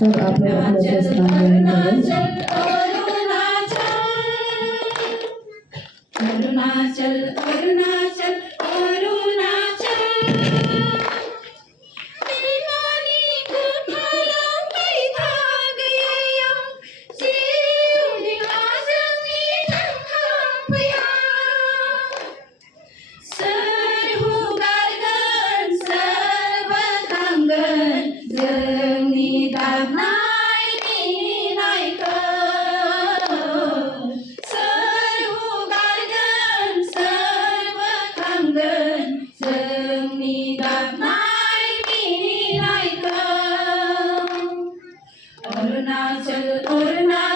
सब आप लोग अपने अपने स्थान ग्रहण करें। अरुणाचल अरुणाचल अरुणाचल दिलवानी कुठाला पैदा गया शिव निवासनी नंहापया सरहु गारगन सर्व खांगन जोंनि गाबनाय मिनिनायखौ जोंनि गाबनाय मिनिनायखौ अरुणाचल अरुणाचल